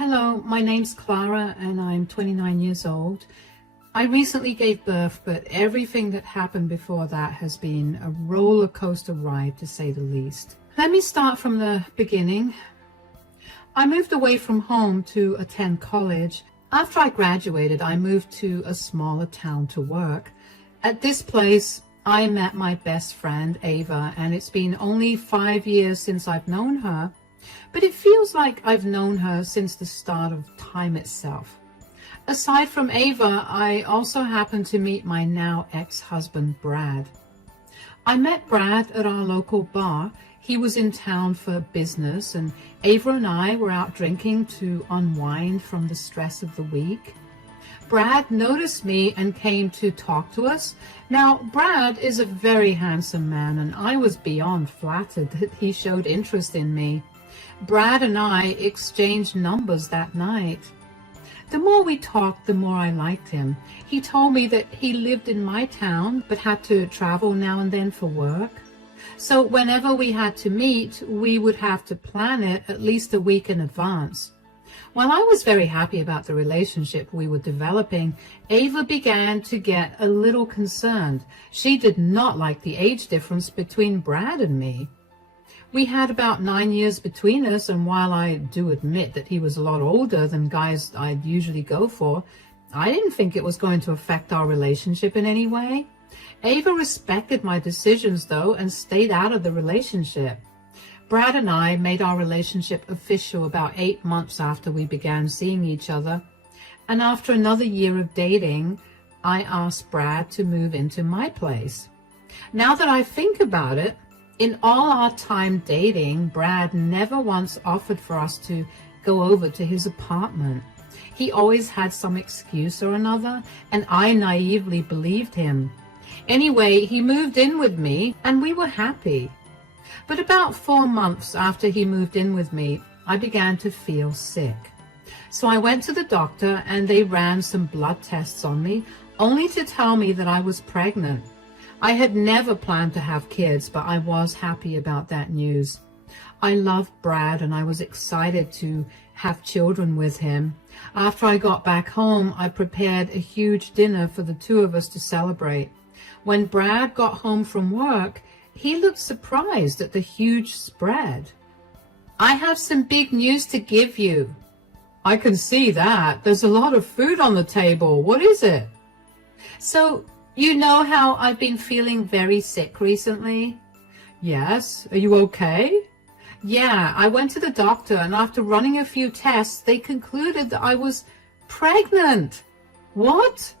Hello, my name's Clara and I'm 29 years old. I recently gave birth, but everything that happened before that has been a roller coaster ride, to say the least. Let me start from the beginning. I moved away from home to attend college. After I graduated, I moved to a smaller town to work. At this place, I met my best friend, Ava, and it's been only 5 years since I've known her, but it feels like I've known her since the start of time itself. Aside from Ava, I also happened to meet my now ex-husband, Brad. I met Brad at our local bar. He was in town for business, and Ava and I were out drinking to unwind from the stress of the week. Brad noticed me and came to talk to us. Now, Brad is a very handsome man, and I was beyond flattered that he showed interest in me. Brad and I exchanged numbers that night. The more we talked, the more I liked him. He told me that he lived in my town, but had to travel now and then for work. So whenever we had to meet, we would have to plan it at least a week in advance. While I was very happy about the relationship we were developing, Ava began to get a little concerned. She did not like the age difference between Brad and me. We had about 9 years between us, and while I do admit that he was a lot older than guys I'd usually go for, I didn't think it was going to affect our relationship in any way. Ava respected my decisions, though, and stayed out of the relationship. Brad and I made our relationship official about 8 months after we began seeing each other, and after another year of dating, I asked Brad to move into my place. Now that I think about it, in all our time dating, Brad never once offered for us to go over to his apartment. He always had some excuse or another, and I naively believed him. Anyway, he moved in with me, and we were happy. But about 4 months after he moved in with me, I began to feel sick. So I went to the doctor, and they ran some blood tests on me, only to tell me that I was pregnant. I had never planned to have kids, but I was happy about that news. I loved Brad, and I was excited to have children with him. After I got back home, I prepared a huge dinner for the two of us to celebrate. When Brad got home from work, he looked surprised at the huge spread. "I have some big news to give you." "I can see that. There's a lot of food on the table. What is it?" "So, you know how I've been feeling very sick recently?" "Yes. Are you okay?" "Yeah, I went to the doctor, and after running a few tests, they concluded that I was pregnant." "What?"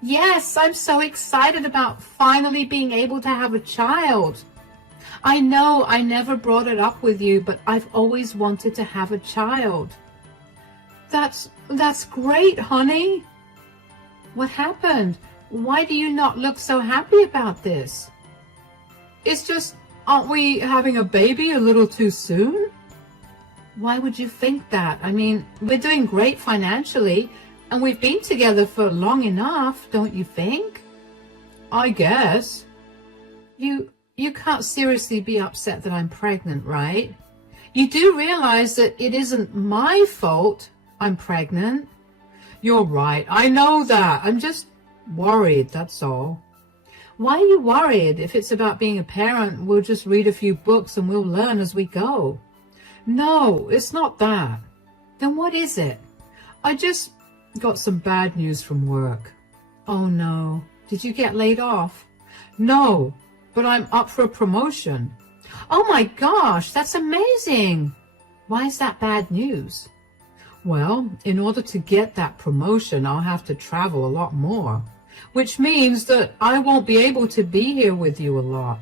"Yes, I'm so excited about finally being able to have a child." "I know I never brought it up with you, but I've always wanted to have a child." That's great, honey." "What happened? Why do you not look so happy about this?" "It's just, aren't we having a baby a little too soon?" "Why would you think that? I mean, we're doing great financially, and we've been together for long enough, don't you think?" "I guess." You can't seriously be upset that I'm pregnant, right? You do realize that it isn't my fault I'm pregnant?" "You're right. I know that. I'm just worried, that's all." "Why are you worried? If it's about being a parent, we'll just read a few books and we'll learn as we go." "No, it's not that." "Then what is it?" "I just got some bad news from work." "Oh no. Did you get laid off?" "No, but I'm up for a promotion." "Oh my gosh, that's amazing. Why is that bad news?" "Well, in order to get that promotion, I'll have to travel a lot more, which means that I won't be able to be here with you a lot."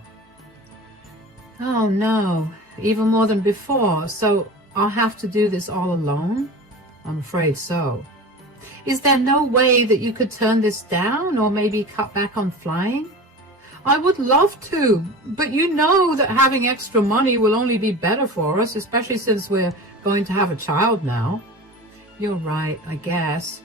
"Oh no, even more than before. So I'll have to do this all alone?" "I'm afraid so." "Is there no way that you could turn this down or maybe cut back on flying?" "I would love to, but you know that having extra money will only be better for us, especially since we're going to have a child now." "You're right, I guess."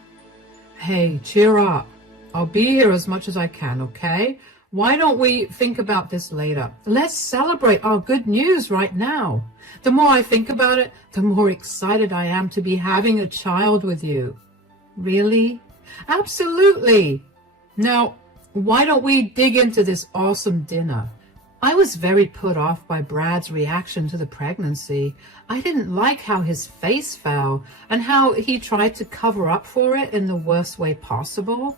"Hey, cheer up. I'll be here as much as I can, okay? Why don't we think about this later? Let's celebrate our good news right now. The more I think about it, the more excited I am to be having a child with you. Really? Absolutely. Now, why don't we dig into this awesome dinner? I was very put off by Brad's reaction to the pregnancy. I didn't like how his face fell and how he tried to cover up for it in the worst way possible.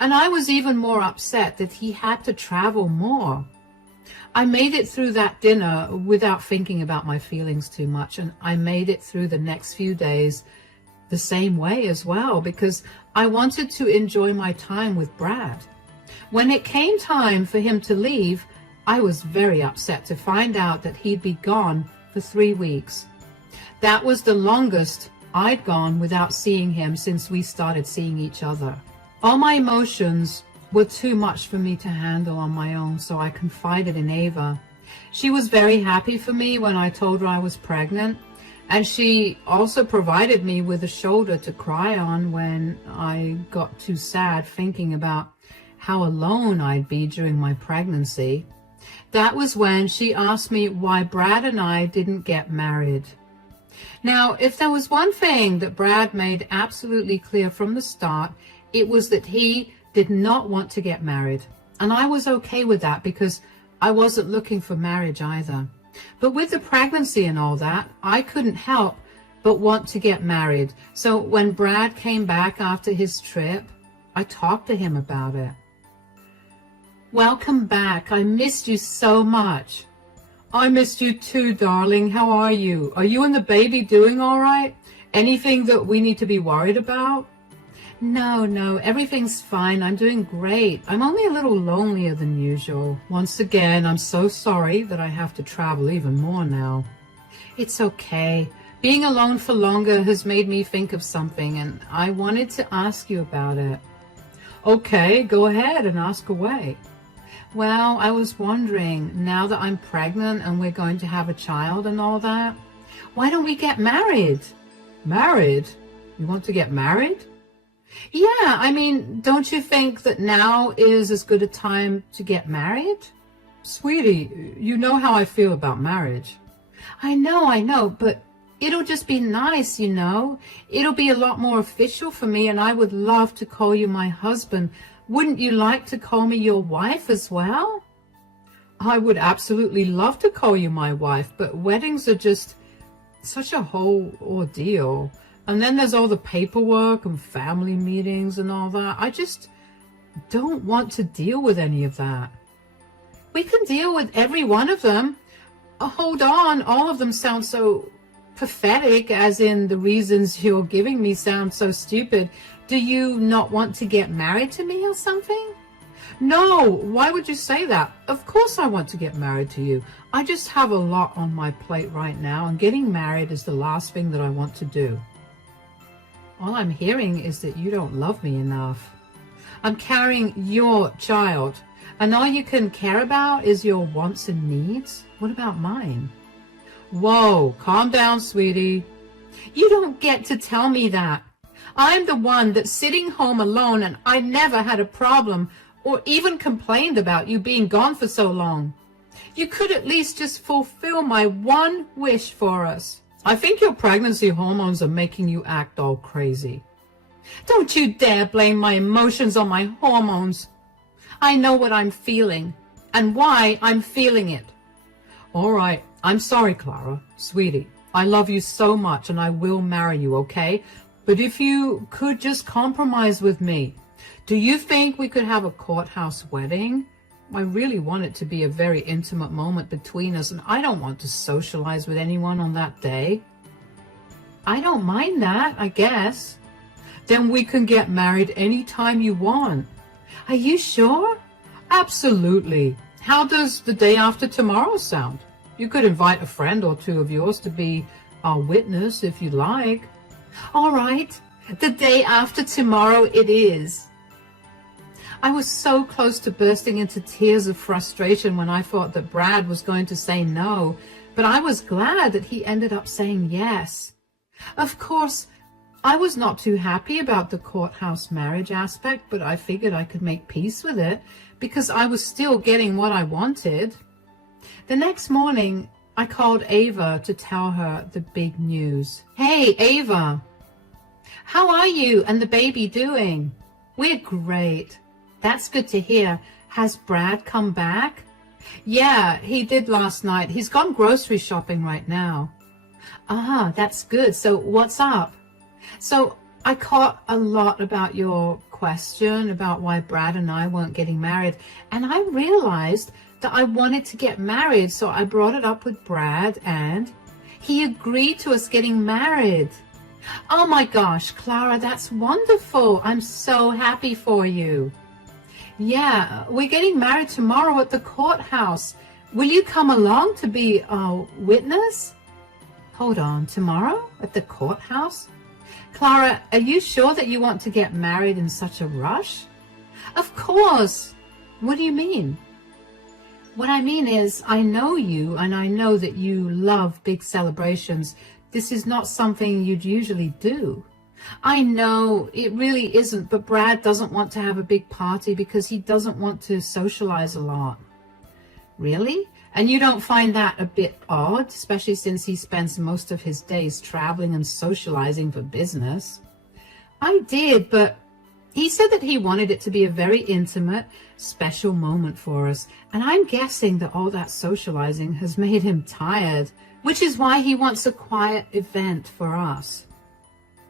And I was even more upset that he had to travel more. I made it through that dinner without thinking about my feelings too much, and I made it through the next few days the same way as well, because I wanted to enjoy my time with Brad. When it came time for him to leave, I was very upset to find out that he'd be gone for 3 weeks. That was the longest I'd gone without seeing him since we started seeing each other. All my emotions were too much for me to handle on my own, so I confided in Ava. She was very happy for me when I told her I was pregnant, and she also provided me with a shoulder to cry on when I got too sad thinking about how alone I'd be during my pregnancy. That was when she asked me why Brad and I didn't get married. Now, if there was one thing that Brad made absolutely clear from the start, it was that he did not want to get married. And I was okay with that because I wasn't looking for marriage either. But with the pregnancy and all that, I couldn't help but want to get married. So when Brad came back after his trip, I talked to him about it. Welcome back. I missed you so much. I missed you too, darling. How are you? Are you and the baby doing all right? Anything that we need to be worried about? No, everything's fine. I'm doing great. I'm only a little lonelier than usual. Once again, I'm so sorry that I have to travel even more now. It's okay. Being alone for longer has made me think of something, and I wanted to ask you about it. Okay, go ahead and ask away. Well, I was wondering, now that I'm pregnant and we're going to have a child and all that, why don't we get married? Married? You want to get married? Yeah, I mean, don't you think that now is as good a time to get married? Sweetie, you know how I feel about marriage. I know, but it'll just be nice, you know. It'll be a lot more official for me, and I would love to call you my husband. Wouldn't you like to call me your wife as well? I would absolutely love to call you my wife, but weddings are just such a whole ordeal. And then there's all the paperwork and family meetings and all that. I just don't want to deal with any of that. We can deal with every one of them. Hold on, all of them sound so pathetic, as in the reasons you're giving me sound so stupid. Do you not want to get married to me or something? No, why would you say that? Of course I want to get married to you. I just have a lot on my plate right now, and getting married is the last thing that I want to do. All I'm hearing is that you don't love me enough. I'm carrying your child, and all you can care about is your wants and needs. What about mine? Whoa, calm down, sweetie. You don't get to tell me that. I'm the one that's sitting home alone, and I never had a problem or even complained about you being gone for so long. You could at least just fulfill my one wish for us. I think your pregnancy hormones are making you act all crazy. Don't you dare blame my emotions on my hormones. I know what I'm feeling and why I'm feeling it. All right, I'm sorry, Clara. Sweetie, I love you so much and I will marry you, okay? But if you could just compromise with me, do you think we could have a courthouse wedding? I really want it to be a very intimate moment between us, and I don't want to socialize with anyone on that day. I don't mind that, I guess. Then we can get married anytime you want. Are you sure? Absolutely. How does the day after tomorrow sound? You could invite a friend or two of yours to be our witness if you like. All right, the day after tomorrow it is. I was so close to bursting into tears of frustration when I thought that Brad was going to say no, but I was glad that he ended up saying yes. Of course, I was not too happy about the courthouse marriage aspect, but I figured I could make peace with it because I was still getting what I wanted. The next morning, I called Ava to tell her the big news. Hey, Ava, how are you and the baby doing? We're great. That's good to hear. Has Brad come back? Yeah, he did last night. He's gone grocery shopping right now. Ah, that's good. So what's up? So I caught a lot about your question about why Brad and I weren't getting married. And I realized that I wanted to get married. So I brought it up with Brad and he agreed to us getting married. Oh my gosh, Clara, that's wonderful. I'm so happy for you. Yeah, we're getting married tomorrow at the courthouse. Will you come along to be a witness? Hold on, tomorrow at the courthouse? Clara, are you sure that you want to get married in such a rush? Of course. What do you mean? What I mean is, I know you and I know that you love big celebrations. This is not something you'd usually do. I know it really isn't, but Brad doesn't want to have a big party because he doesn't want to socialize a lot. Really? And you don't find that a bit odd, especially since he spends most of his days traveling and socializing for business? I did, but he said that he wanted it to be a very intimate, special moment for us. And I'm guessing that all that socializing has made him tired, which is why he wants a quiet event for us.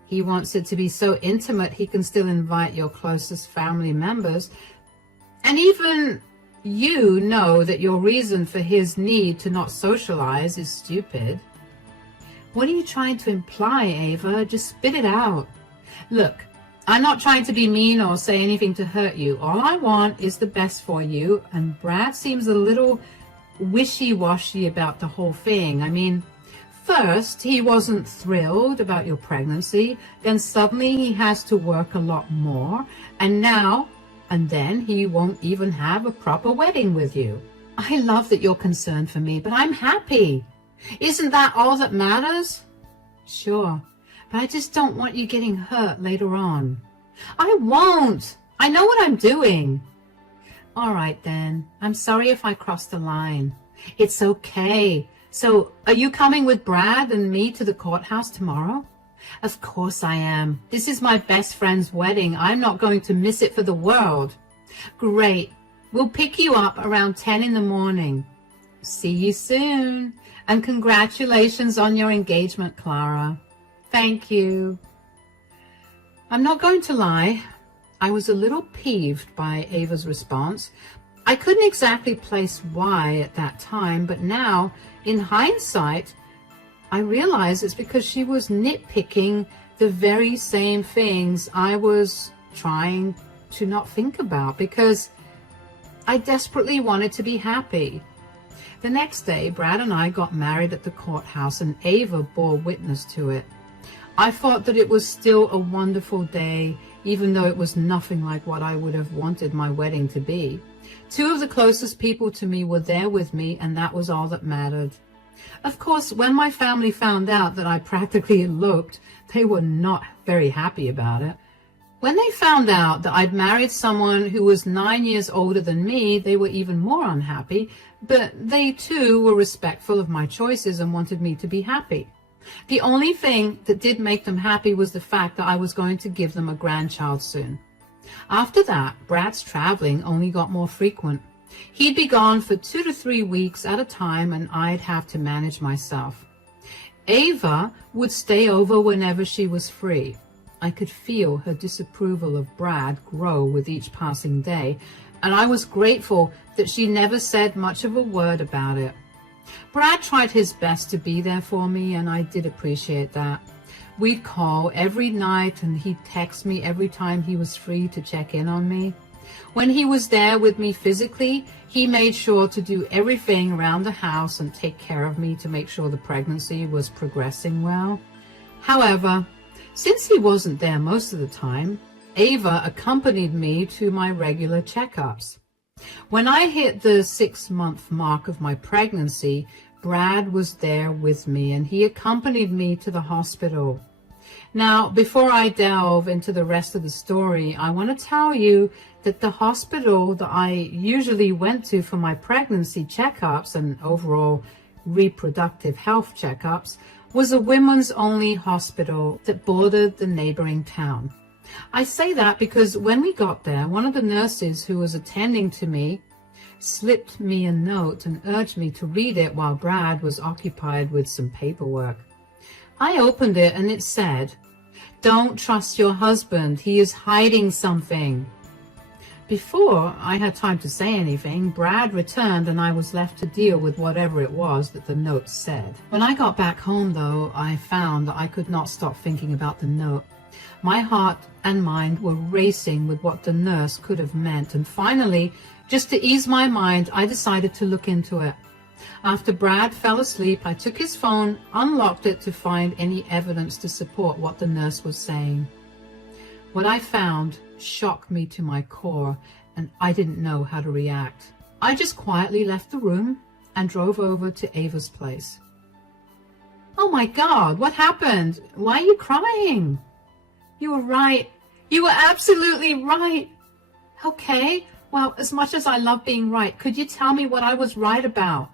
He wants it to be so intimate he can still invite your closest family members. And even you know that your reason for his need to not socialize is stupid. What are you trying to imply, Ava? Just spit it out. Look, I'm not trying to be mean or say anything to hurt you. All I want is the best for you, and Brad seems a little wishy-washy about the whole thing. I mean, first, he wasn't thrilled about your pregnancy, then suddenly he has to work a lot more, and then he won't even have a proper wedding with you. I love that you're concerned for me, but I'm happy. Isn't that all that matters? Sure, but I just don't want you getting hurt later on. I won't. I know what I'm doing. All right, then. I'm sorry if I crossed the line. It's okay. So, are you coming with Brad and me to the courthouse tomorrow? Of course I am. This is my best friend's wedding. I'm not going to miss it for the world. Great. We'll pick you up around 10 in the morning. See you soon. And congratulations on your engagement, Clara. Thank you. I'm not going to lie. I was a little peeved by Ava's response. I couldn't exactly place why at that time, but now, in hindsight, I realize it's because she was nitpicking the very same things I was trying to not think about because I desperately wanted to be happy. The next day, Brad and I got married at the courthouse and Ava bore witness to it. I thought that it was still a wonderful day, even though it was nothing like what I would have wanted my wedding to be. Two of the closest people to me were there with me, and that was all that mattered. Of course, when my family found out that I practically eloped, they were not very happy about it. When they found out that I'd married someone who was 9 years older than me, they were even more unhappy, but they too were respectful of my choices and wanted me to be happy. The only thing that did make them happy was the fact that I was going to give them a grandchild soon. After that, Brad's traveling only got more frequent. He'd be gone for 2 to 3 weeks at a time, and I'd have to manage myself. Ava would stay over whenever she was free. I could feel her disapproval of Brad grow with each passing day, and I was grateful that she never said much of a word about it. Brad tried his best to be there for me, and I did appreciate that. We'd call every night, and he'd text me every time he was free to check in on me. When he was there with me physically, he made sure to do everything around the house and take care of me to make sure the pregnancy was progressing well. However, since he wasn't there most of the time, Ava accompanied me to my regular checkups. When I hit the 6-month mark of my pregnancy, Brad was there with me, and he accompanied me to the hospital. Now, before I delve into the rest of the story, I want to tell you that the hospital that I usually went to for my pregnancy checkups and overall reproductive health checkups was a women's only hospital that bordered the neighboring town. I say that because when we got there, one of the nurses who was attending to me slipped me a note and urged me to read it while Brad was occupied with some paperwork. I opened it and it said, "Don't trust your husband. He is hiding something." Before I had time to say anything, Brad returned and I was left to deal with whatever it was that the note said. When I got back home, though, I found that I could not stop thinking about the note. My heart and mind were racing with what the nurse could have meant, and finally, just to ease my mind, I decided to look into it. After Brad fell asleep, I took his phone, unlocked it to find any evidence to support what the nurse was saying. What I found shocked me to my core, and I didn't know how to react. I just quietly left the room and drove over to Ava's place. "Oh my God, what happened? Why are you crying?" "You were right. You were absolutely right." "Okay, well, as much as I love being right, could you tell me what I was right about?"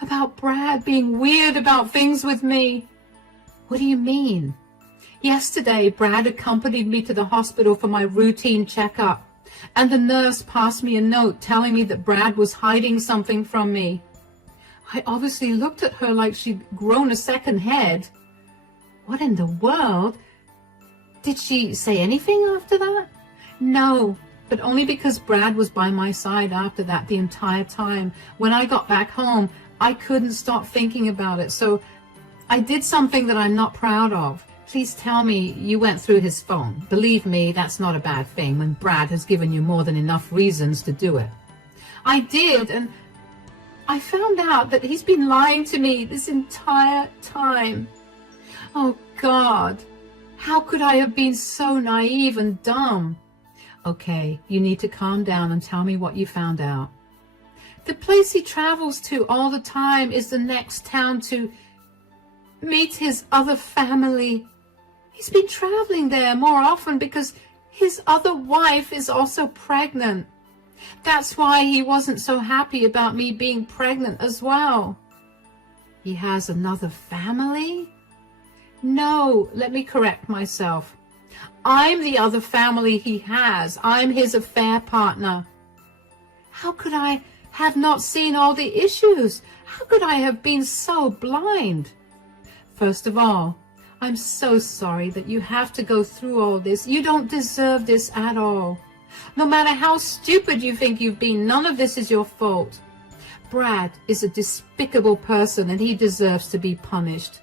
"About Brad being weird about things with me." "What do you mean?" "Yesterday, Brad accompanied me to the hospital for my routine checkup, and the nurse passed me a note telling me that Brad was hiding something from me." I obviously looked at her like she'd grown a second head. "What in the world? Did she say anything after that?" "No, but only because Brad was by my side after that the entire time. When I got back home, I couldn't stop thinking about it, so I did something that I'm not proud of." "Please tell me you went through his phone. Believe me, that's not a bad thing when Brad has given you more than enough reasons to do it." "I did, and I found out that he's been lying to me this entire time." "Oh God, how could I have been so naive and dumb?" "Okay, you need to calm down and tell me what you found out." "The place he travels to all the time is the next town to meet his other family. He's been traveling there more often because his other wife is also pregnant. That's why he wasn't so happy about me being pregnant as well." "He has another family?" "No, let me correct myself. I'm the other family he has. I'm his affair partner." "How could I have not seen all the issues? How could I have been so blind?" "First of all, I'm so sorry that you have to go through all this. You don't deserve this at all. No matter how stupid you think you've been, none of this is your fault. Brad is a despicable person and he deserves to be punished.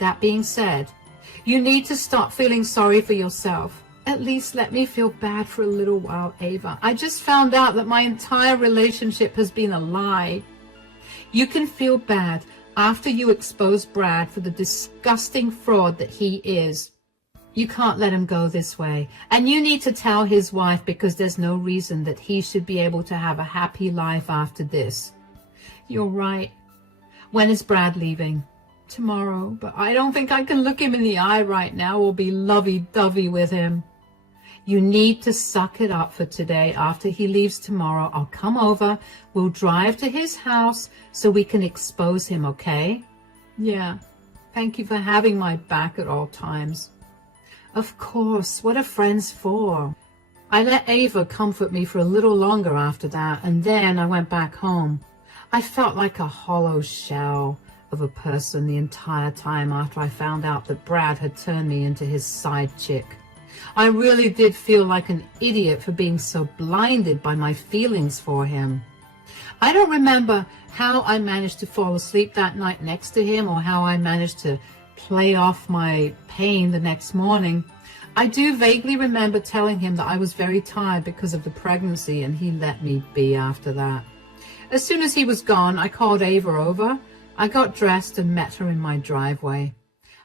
That being said, you need to stop feeling sorry for yourself. At least let me feel bad for a little while, Ava. I just found out that my entire relationship has been a lie. You can feel bad after you expose Brad for the disgusting fraud that he is. You can't let him go this way, and you need to tell his wife because there's no reason that he should be able to have a happy life after this." "You're right. When is Brad leaving?" "Tomorrow, but I don't think I can look him in the eye right now or be lovey-dovey with him." "You need to suck it up for today. After he leaves tomorrow, I'll come over. We'll drive to his house so we can expose him, okay?" "Yeah, thank you for having my back at all times." "Of course, what are friends for?" I let Ava comfort me for a little longer after that, and then I went back home. I felt like a hollow shell of a person the entire time after I found out that Brad had turned me into his side chick. I really did feel like an idiot for being so blinded by my feelings for him. I don't remember how I managed to fall asleep that night next to him or how I managed to play off my pain the next morning. I do vaguely remember telling him that I was very tired because of the pregnancy, and he let me be after that. As soon as he was gone, I called Ava over. I got dressed and met her in my driveway.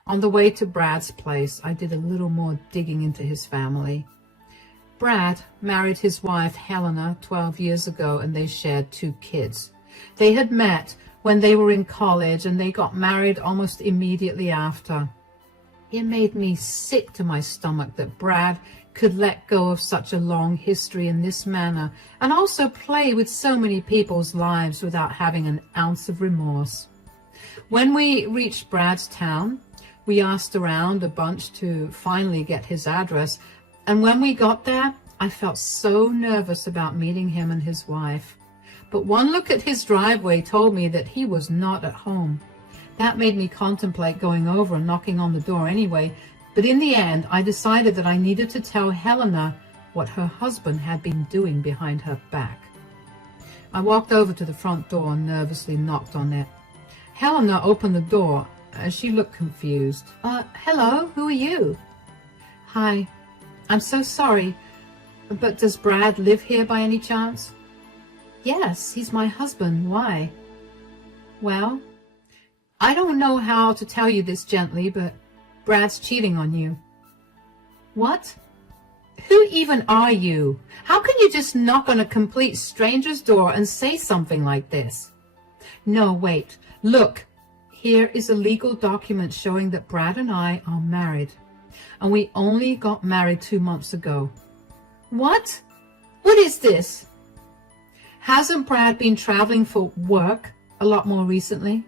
On the way to Brad's place, I did a little more digging into his family. Brad married his wife, Helena, 12 years ago, and they shared 2 kids. They had met when they were in college, and they got married almost immediately after. It made me sick to my stomach that Brad could let go of such a long history in this manner and also play with so many people's lives without having an ounce of remorse. When we reached Brad's town, we asked around a bunch to finally get his address, and when we got there, I felt so nervous about meeting him and his wife. But one look at his driveway told me that he was not at home. That made me contemplate going over and knocking on the door anyway, but in the end, I decided that I needed to tell Helena what her husband had been doing behind her back. I walked over to the front door and nervously knocked on it. Helena opened the door as she looked confused. Hello, who are you? Hi, I'm so sorry, but does Brad live here by any chance? Yes, he's my husband. Why? Well, I don't know how to tell you this gently, but Brad's cheating on you. What? Who even are you? How can you just knock on a complete stranger's door and say something like this? No, wait. Look, here is a legal document showing that Brad and I are married, and we only got married 2 months ago. What? What is this? Hasn't Brad been traveling for work a lot more recently?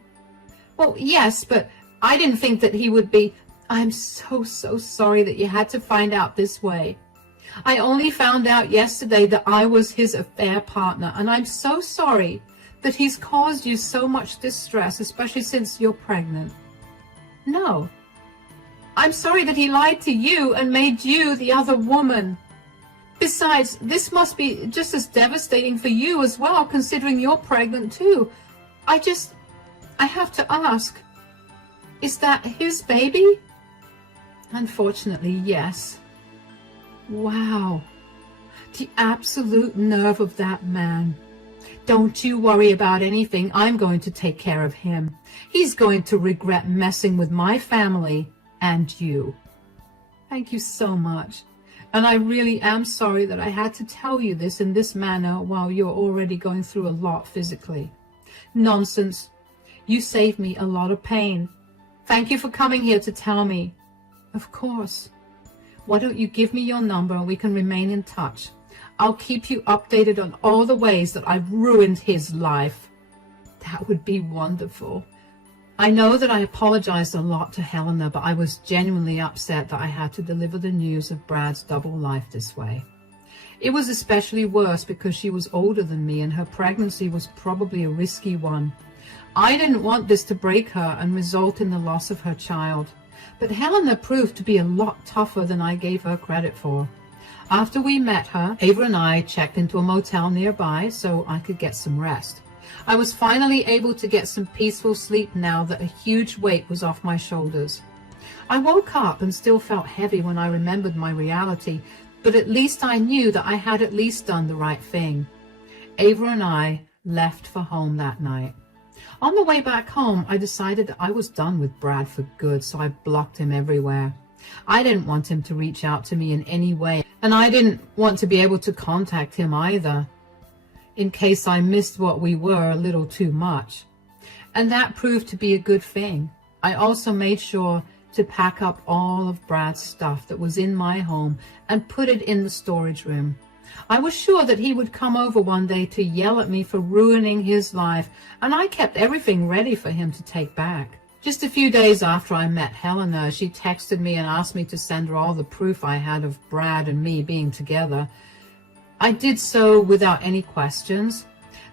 Well, yes, but I didn't think that he would be. I'm so sorry that you had to find out this way. I only found out yesterday that I was his affair partner, and I'm so sorry that he's caused you so much distress, especially since you're pregnant. No. I'm sorry that he lied to you and made you the other woman. Besides, this must be just as devastating for you as well, considering you're pregnant too. I have to ask, is that his baby? Unfortunately, yes. Wow. The absolute nerve of that man. Don't you worry about anything. I'm going to take care of him. He's going to regret messing with my family and you. Thank you so much. And I really am sorry that I had to tell you this in this manner while you're already going through a lot physically. Nonsense. You saved me a lot of pain. Thank you for coming here to tell me. Of course. Why don't you give me your number and we can remain in touch? I'll keep you updated on all the ways that I've ruined his life. That would be wonderful. I know that I apologized a lot to Helena, but I was genuinely upset that I had to deliver the news of Brad's double life this way. It was especially worse because she was older than me and her pregnancy was probably a risky one. I didn't want this to break her and result in the loss of her child, but Helena proved to be a lot tougher than I gave her credit for. After we met her, Ava and I checked into a motel nearby so I could get some rest. I was finally able to get some peaceful sleep now that a huge weight was off my shoulders. I woke up and still felt heavy when I remembered my reality, but at least I knew that I had at least done the right thing. Ava and I left for home that night. On the way back home, I decided that I was done with Brad for good, so I blocked him everywhere. I didn't want him to reach out to me in any way, and I didn't want to be able to contact him either, in case I missed what we were a little too much. And that proved to be a good thing. I also made sure to pack up all of Brad's stuff that was in my home and put it in the storage room. I was sure that he would come over one day to yell at me for ruining his life, and I kept everything ready for him to take back. Just a few days after I met Helena, she texted me and asked me to send her all the proof I had of Brad and me being together. I did so without any questions.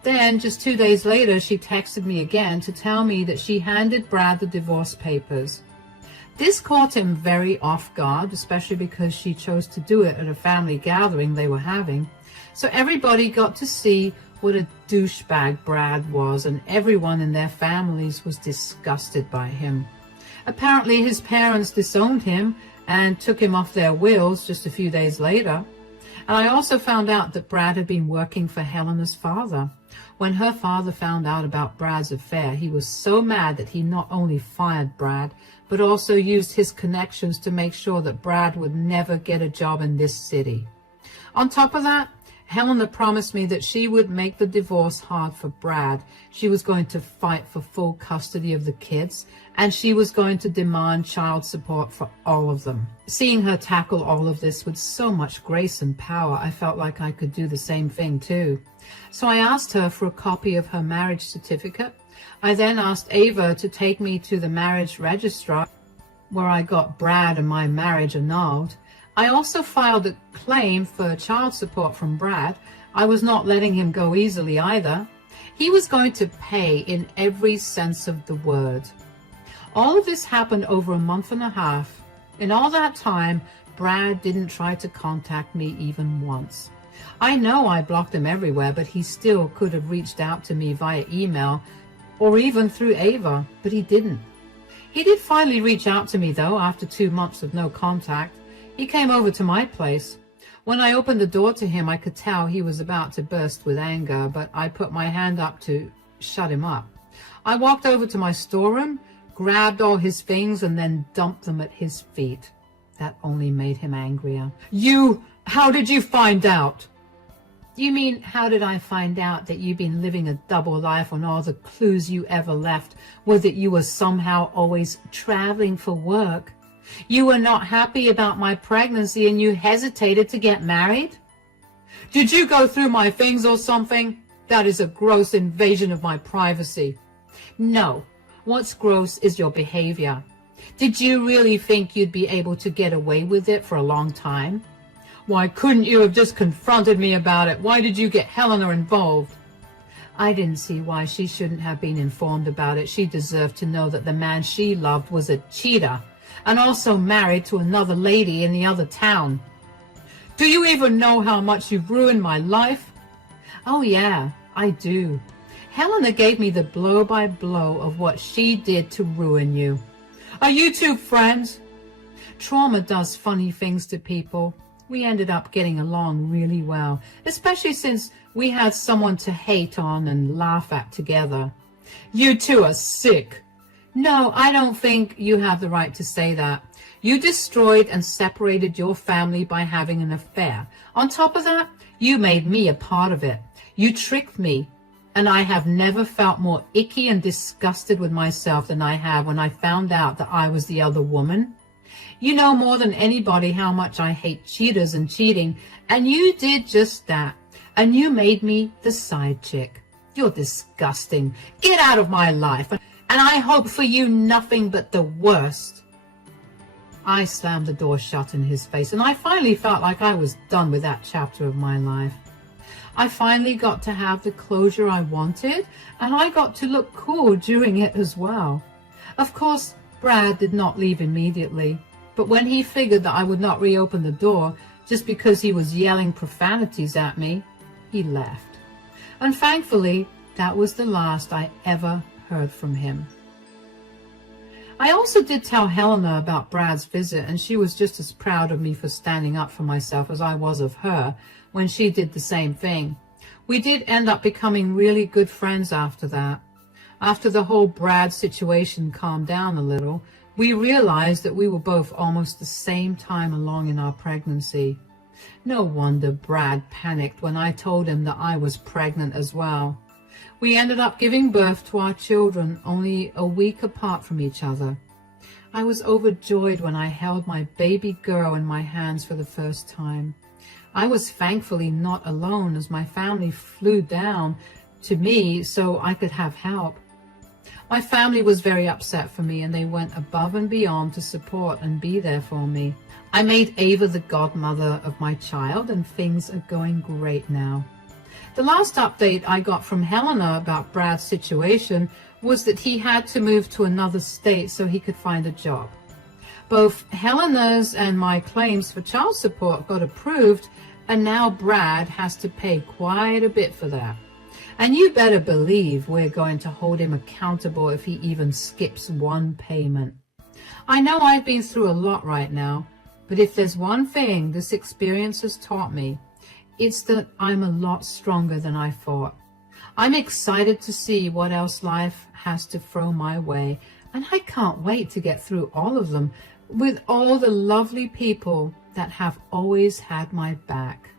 Then, just 2 days later, she texted me again to tell me that she handed Brad the divorce papers. This caught him very off guard, especially because she chose to do it at a family gathering they were having. So everybody got to see what a douchebag Brad was, and everyone in their families was disgusted by him. Apparently his parents disowned him and took him off their wills just a few days later. And I also found out that Brad had been working for Helena's father. When her father found out about Brad's affair, he was so mad that he not only fired Brad, but also used his connections to make sure that Brad would never get a job in this city. On top of that, Helena promised me that she would make the divorce hard for Brad. She was going to fight for full custody of the kids, and she was going to demand child support for all of them. Seeing her tackle all of this with so much grace and power, I felt like I could do the same thing too. So I asked her for a copy of her marriage certificate. I then asked Ava to take me to the marriage registrar, where I got Brad and my marriage annulled. I also filed a claim for child support from Brad. I was not letting him go easily either. He was going to pay in every sense of the word. All of this happened over a month and a half. In all that time, Brad didn't try to contact me even once. I know I blocked him everywhere, but he still could have reached out to me via email or even through Ava, but he didn't. He did finally reach out to me, though, after 2 months of no contact. He came over to my place. When I opened the door to him, I could tell he was about to burst with anger, but I put my hand up to shut him up. I walked over to my storeroom, grabbed all his things, and then dumped them at his feet. That only made him angrier. How did you find out? You mean, how did I find out that you've been living a double life when all the clues you ever left were that you were somehow always traveling for work? You were not happy about my pregnancy and you hesitated to get married? Did you go through my things or something? That is a gross invasion of my privacy. No, what's gross is your behavior. Did you really think you'd be able to get away with it for a long time? Why couldn't you have just confronted me about it? Why did you get Helena involved? I didn't see why she shouldn't have been informed about it. She deserved to know that the man she loved was a cheater and also married to another lady in the other town. Do you even know how much you've ruined my life? Oh yeah, I do. Helena gave me the blow-by-blow of what she did to ruin you. Are you two friends? Trauma does funny things to people. We ended up getting along really well, especially since we had someone to hate on and laugh at together. You two are sick. No, I don't think you have the right to say that. You destroyed and separated your family by having an affair. On top of that, you made me a part of it. You tricked me, and I have never felt more icky and disgusted with myself than I have when I found out that I was the other woman. You know more than anybody how much I hate cheaters and cheating, and you did just that. And you made me the side chick. You're disgusting. Get out of my life. And I hope for you nothing but the worst. I slammed the door shut in his face, and I finally felt like I was done with that chapter of my life. I finally got to have the closure I wanted, and I got to look cool during it as well. Of course, Brad did not leave immediately, but when he figured that I would not reopen the door just because he was yelling profanities at me, he left. And thankfully, that was the last I ever heard from him. I also did tell Helena about Brad's visit, and she was just as proud of me for standing up for myself as I was of her when she did the same thing. We did end up becoming really good friends after that. After the whole Brad situation calmed down a little, we realized that we were both almost the same time along in our pregnancy. No wonder Brad panicked when I told him that I was pregnant as well. We ended up giving birth to our children only a week apart from each other. I was overjoyed when I held my baby girl in my hands for the first time. I was thankfully not alone, as my family flew down to me so I could have help. My family was very upset for me, and they went above and beyond to support and be there for me. I made Ava the godmother of my child, and things are going great now. The last update I got from Helena about Brad's situation was that he had to move to another state so he could find a job. Both Helena's and my claims for child support got approved, and now Brad has to pay quite a bit for that. And you better believe we're going to hold him accountable if he even skips one payment. I know I've been through a lot right now, but if there's one thing this experience has taught me, it's that I'm a lot stronger than I thought. I'm excited to see what else life has to throw my way, and I can't wait to get through all of them with all the lovely people that have always had my back.